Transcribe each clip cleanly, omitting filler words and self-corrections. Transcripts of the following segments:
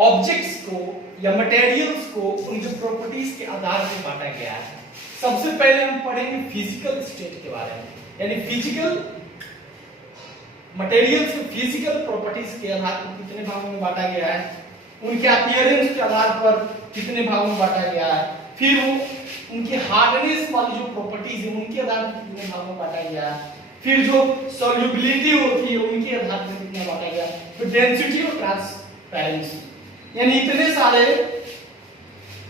Objects को या materials को उनके प्रॉपर्टीज के आधार पर बांटा गया है। सबसे पहले हम पढ़ेंगे फिजिकल स्टेट के बारे में, यानी फिजिकल मटेरियल्स के फिजिकल प्रॉपर्टीज के आधार पर कितने भागों में बांटा गया है, उनके अपीयरेंस के आधार पर कितने भागों में बांटा गया है, फिर वो उनके हार्डनेस वाली जो प्रॉपर्टीज है उनके आधार पर कितने भागों में बांटा गया है, फिर जो सॉल्युबिलिटी होती है उनके आधार पर कितना बांटा गया है, फिर डेंसिटी और ट्रांसपेरेंसी, यानी इतने सारे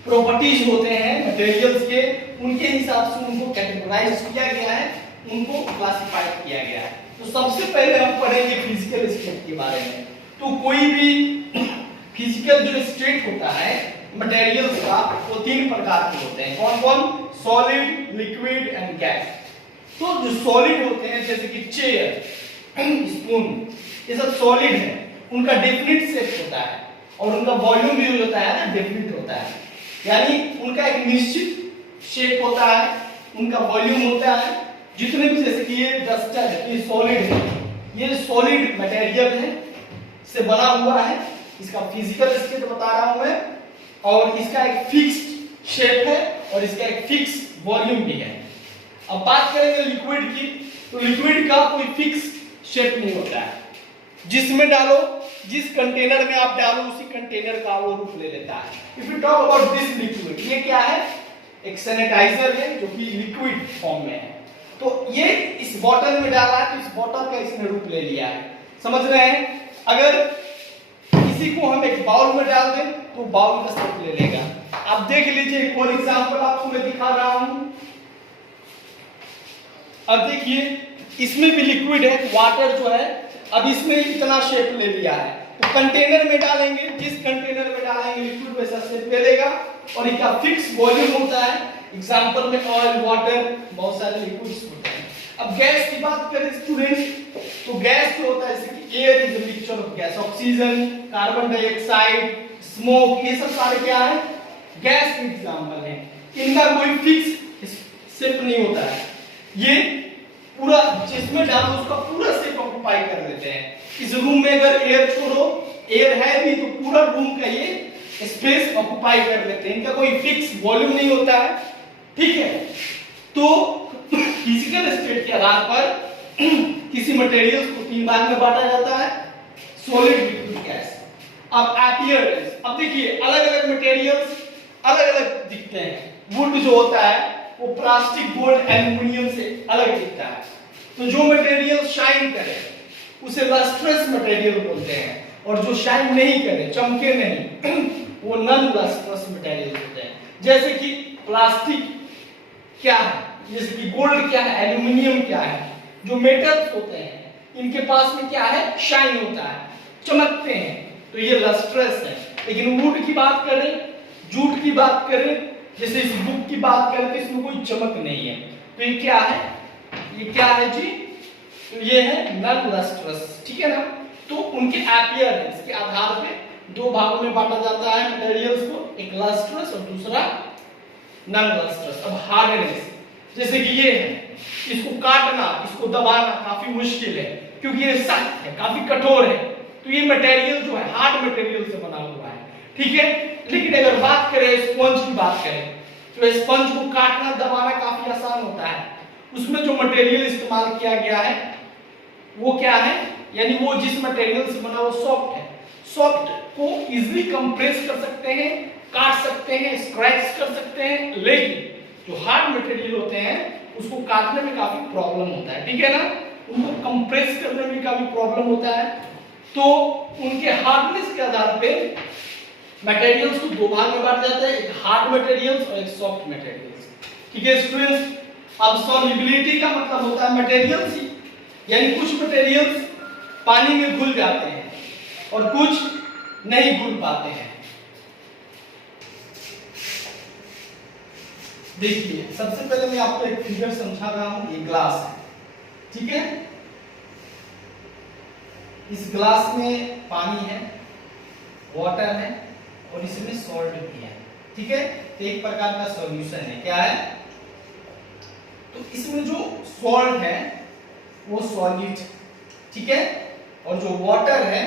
प्रॉपर्टीज होते हैं मटेरियल्स के, उनके हिसाब से उनको कैटेगराइज किया गया है, उनको क्लासिफाइड किया गया है। तो सबसे पहले हम पढ़ेंगे फिजिकल स्टेट के बारे में। तो कोई भी फिजिकल जो स्टेट होता है मटेरियल्स का वो तीन प्रकार के होते हैं। कौन कौन? Solid, liquid and gas. तो जो सॉलिड होते हैं जैसे कि चेयर, स्पून, ये सब सॉलिड है, उनका डेफिनिट शेप होता है और उनका वॉल्यूम भी होता है ना डेफिनिट होता है, यानी उनका एक निश्चित शेप होता है, उनका वॉल्यूम होता है। जितने भी जैसे कि ये डस्टर है, ये सॉलिड है, ये सॉलिड मटेरियल है से बना हुआ है, इसका फिजिकल स्टेट बता रहा हूं मैं, और इसका एक फिक्स्ड शेप है और इसका एक फिक्स वॉल्यूम भी है। अब बात करेंगे लिक्विड की, तो लिक्विड का कोई फिक्स शेप नहीं होता है, जिसमें डालो, जिस कंटेनर में आप डालो उसी कंटेनर का वो रूप ले लेता है। If you talk about this liquid, ये क्या है? एक सैनिटाइजर है जो कि लिक्विड फॉर्म में है। तो ये इस बॉटल में डाला है तो इस बॉटल का इसने रूप ले लिया है, समझ रहे हैं? अगर इसी को हम एक बाउल में डाल दें तो बाउल का शेप ले लेगा। अब देख लीजिए, फॉर एग्जांपल आपको मैं दिखा रहा हूं। अब देखिए इसमें भी लिक्विड है, वाटर जो है, अब इसमें इतना शेप ले लिया है, तो कंटेनर में डालेंगे, जिस कंटेनर में डालेंगे लिक्विड वैसा शेप ले लेगा और इसका फिक्स वॉल्यूम होता है। एग्जांपल में ऑयल, वाटर, बहुत सारे लिक्विड्स होते हैं। अब गैस की बात करें स्टूडेंट्स, तो गैस जो होता है जैसे कि air is a mixture of gas, oxygen, carbon dioxide, smoke, ये सब सारे क्या है? गैस के एग्जांपल हैं। इनका कोई फिक्स शेप नहीं होता है, ये पूरा जिसमें डालो उसका पूरा शेप ऑक्युपाई कर लेते हैं। इस रूम में अगर एयर छोड़ो, एयर है भी तो पूरा रूम का ये स्पेस ऑक्युपाई कर लेते हैं, इनका कोई फिक्स वॉल्यूम नहीं होता है, ठीक है? तो फिजिकल स्टेट के आधार पर किसी मटेरियल्स को तीन भाग में बांटा जाता है, सॉलिड, लिक्विड, गैस। अब अपीयरेंस, अब देखिए अलग अलग मटेरियल्स अलग अलग दिखते हैं। वुड जो होता है वो प्लास्टिक, गोल्ड, एल्युमिनियम से अलग दिखता है। तो जो मटेरियल शाइन करे उसे लस्ट्रस मटेरियल बोलते हैं, और जो शाइन नहीं करे, चमके नहीं, वो नॉन लस्ट्रस मटेरियल होते हैं। जैसे कि प्लास्टिक क्या है, जैसे कि गोल्ड क्या है, एल्युमिनियम क्या है, जो मेटल्स होते हैं इनके पास में क्या है? शाइन होता है, चमकते हैं, तो ये लस्ट्रस है। लेकिन वुड की बात करें, जूट की बात करें, जैसे इस बुक की बात करें तो इसमें कोई चमक नहीं है, तो ये क्या है? ये क्या है जी? तो ये है नॉन लस्ट्रस, ठीक है ना? तो उनके अपीयरेंस के आधार पे दो भागों में बांटा जाता है मटेरियल्स को, एक लस्ट्रस और दूसरा नॉन लस्ट्रस। अब हार्डनेस, जैसे कि ये है, इसको काटना, इसको दबाना काफी मुश्किल है क्योंकि ये सख्त है, काफी कठोर है, तो ये मटेरियल जो है हार्ड मटेरियल से बना हुआ है, ठीक है? लेकिन अगर बात करें स्पंज की बात करें तो स्पंज को काटना, दबाना काफी आसान होता है। उसमें जो मटेरियल इस्तेमाल किया गया है वो क्या है? यानी वो जिस मटेरियल से बना वो सॉफ्ट है, सॉफ्ट को इजीली कंप्रेस कर सकते हैं, काट सकते हैं, स्क्रैच कर सकते हैं। लेकिन जो हार्ड मटेरियल होते हैं उसको काटने में काफी प्रॉब्लम होता है, ठीक है ना? उनको कंप्रेस करने में काफी प्रॉब्लम होता है। तो उनके हार्डनेस के आधार पे मटेरियल्स को दो भाग में बांटा जाता है, एक हार्ड मटेरियल्स और एक सॉफ्ट मटेरियल्स, ठीक है स्टूडेंट्स? अब सॉल्युबिलिटी का मतलब होता है मटेरियल्स, यानी कुछ मटेरियल्स पानी में घुल जाते हैं और कुछ नहीं घुल पाते हैं। देखिए सबसे पहले मैं आपको एक फिगर समझा रहा हूं, ये ग्लास है, ठीक है? इस ग्लास में पानी है, वाटर है और इसमें सॉल्ट भी है, ठीक है? तो एक प्रकार का सॉल्यूशन है, क्या है? तो इसमें जो सॉल्ट है वो सॉलिड, ठीक है? और जो वाटर है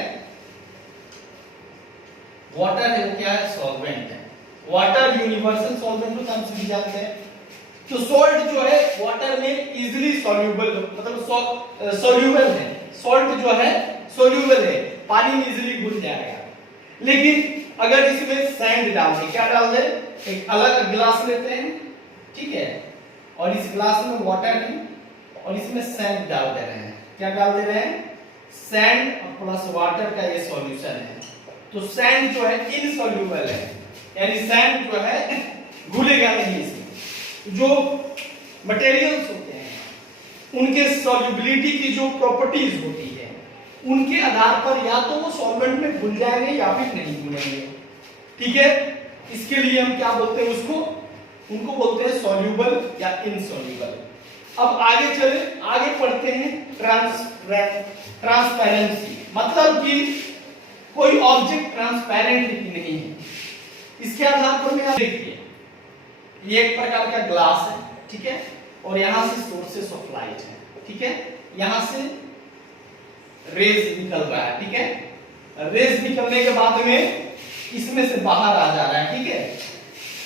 वाटर है वो क्या है, सॉल्वेंट है। वाटर यूनिवर्सल सॉल्वेंट होता है, हम सभी जानते हैं। तो सॉल्ट जो है वाटर में इजीली सॉल्यूबल, मतलब सॉल्यूबल है। सॉल्ट जो है सॉल्यूबल है, पानी में इजीली घुल जाएगा। लेकिन अगर इसमें सैंड डाल दें, क्या डाल दें, एक अलग गिलास लेते हैं, ठीक है, और इस गिलास में वाटर है और इसमें सैंड डाल दे रहे हैं। क्या डाल दे रहे हैं, सैंड प्लस वाटर का ये सॉल्यूशन है। तो सैंड जो है इनसॉल्यूबल है, यानी सैंड जो है घुलेगा नहीं इसमें। जो मटेरियल्स होते हैं उनके सॉल्युबिलिटी की जो प्रॉपर्टीज होती है उनके आधार पर या तो वो सॉल्वेंट में घुल जाएंगे या फिर नहीं घुलेंगे, ठीक है। इसके लिए हम क्या बोलते हैं उसको, उनको बोलते हैं सॉल्यूबल या इनसॉल्यूबल। अब आगे चले, आगे पढ़ते हैं ट्रांसपेरेंसी, मतलब कि कोई ऑब्जेक्ट ट्रांसपेरेंट नहीं है। इसके आधार पर मैं देखिए, ये एक प्रकार का ग्लास है, ठीक है, और यहां से सोर्सेस ऑफ लाइट है, ठीक है, यहां से रेज निकल रहा है, ठीक है। रेज निकलने के बाद में इसमें से बाहर आ जा रहा है, ठीक है।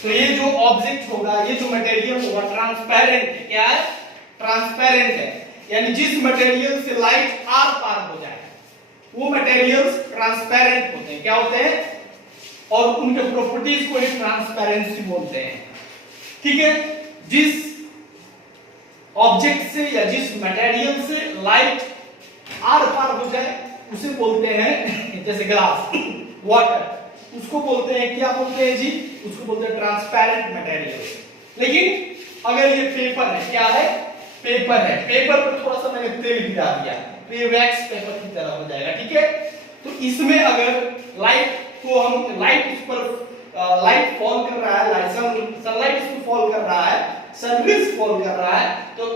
तो ये जो ऑब्जेक्ट होगा, ये जो मटेरियल होगा ट्रांसपेरेंट है। क्या है, ट्रांसपेरेंट है, यानी जिस मटेरियल से लाइट आर पार हो जाए वो मटेरियल्स ट्रांसपेरेंट होते हैं। क्या होते हैं, और उनके प्रॉपर्टीज को ही ट्रांसपेरेंसी बोलते हैं, ठीक है। जिस ऑब्जेक्ट से या जिस मटेरियल से लाइट आर पार हो जाए उसे बोलते हैं, जैसे ग्लास, वाटर, उसको बोलते हैं, क्या बोलते हैं जी, उसको बोलते हैं ट्रांसपेरेंट मटेरियल। लेकिन अगर ये पेपर है, क्या है, पेपर है, पेपर पर थोड़ा सा मैंने तेल गिरा दिया तो ये वैक्स पेपर की तरह हो जाएगा, ठीक है। तो इसमें अगर लाइट को हम, लाइट इस पर लाइट फॉल कर रहा है, सनलाइट इसमें फॉल कर रहा है, सनरेज फॉल कर रहा है, तो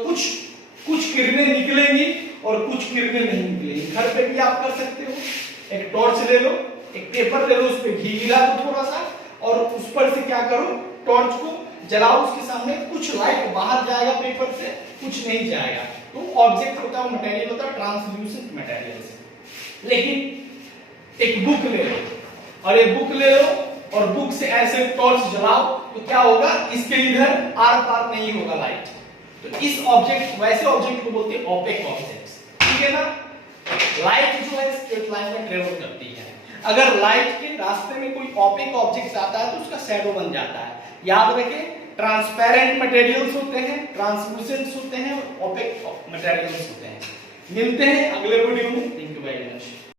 कुछ किरणें निकलेंगी और कुछ किरणें नहीं निकलेंगी। घर पे भी आप कर सकते हो, एक टॉर्च ले लो, एक पेपर ले लो, उस पर घी गिरा दो थोड़ा सा, और उस पर से क्या करो, टॉर्च को जलाओ, उसके सामने कुछ लाइट बाहर जाएगा पेपर से, कुछ नहीं जाएगा। तो ऑब्जेक्ट होता है, मटेरियल होता है ट्रांसल्यूसेंट मटेरियल। लेकिन एक बुक ले लो, और एक बुक ले लो और बुक से ऐसे टॉर्च जलाओ तो क्या होगा, इसके इधर आर पार नहीं होगा लाइट। तो इस ऑब्जेक्ट, वैसे ऑब्जेक्ट को बोलते हैं ओपेक ऑब्जेक्ट्स, ठीक है ना। लाइट जो है स्ट्रेट लाइन में ट्रेवल करती है, अगर लाइट के रास्ते में कोई ओपेक ऑब्जेक्ट आता है तो उसका शैडो बन जाता है। याद रखें, ट्रांसपेरेंट मटेरियल्स होते हैं, ट्रांसलूसेंट्स होते हैं, ओपेक मटेरियल्स होते हैं। मिलते हैं अगले वीडियो में। Thank you very much.